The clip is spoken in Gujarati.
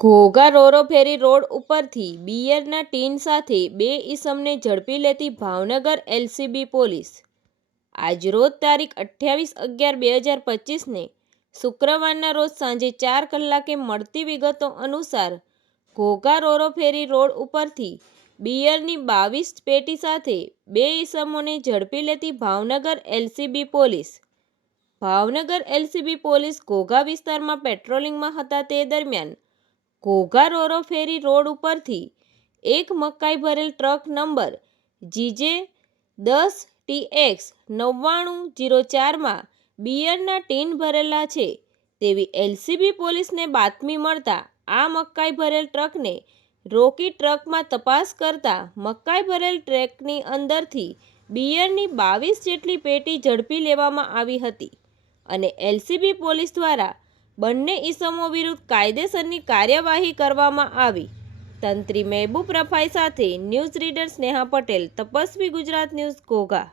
ઘોઘા રોરો ફેરી રોડ ઉપરથી બિયરના ટીન સાથે બે ઈસમને ઝડપી લેતી ભાવનગર એલસીબી પોલીસ. આજરોજ તારીખ અઠ્યાવીસ અગિયાર બે હજાર પચીસને શુક્રવારના રોજ સાંજે ચાર કલાકે મળતી વિગતો અનુસાર ઘોઘા રોરો ફેરી રોડ ઉપરથી બિયરની બાવીસ પેટી સાથે બે ઈસમોને ઝડપી લેતી Bhavnagar LCB police. Bhavnagar LCB police Ghogha વિસ્તારમાં પેટ્રોલિંગમાં હતા તે દરમિયાન ઘોઘા રોરો ફેરી રોડ ઉપરથી એક મકાઈ ભરેલ ટ્રક નંબર જીજે દસ ટીએક્સ નવ્વાણું જીરો ચારમાં બિયરના ટીન ભરેલા છે. તેવી એલસીબી પોલીસને બાતમી મળતા આ મકાઈ ભરેલ ટ્રકને રોકી ટ્રકમાં તપાસ કરતા મકાઈ ભરેલ ટ્રકની અંદરથી બિયરની બાવીસ જેટલી પેટી ઝડપી લેવામાં આવી હતી અને એલસીબી પોલીસ દ્વારા બંને ઇસમો વિરુદ્ધ કાયદેસરની કાર્યવાહી કરવામાં આવી. તંત્રી મહેબૂબ રફાઈ સાથે news reader Sneha Patel, Tapasvi Gujarat news Ghogha.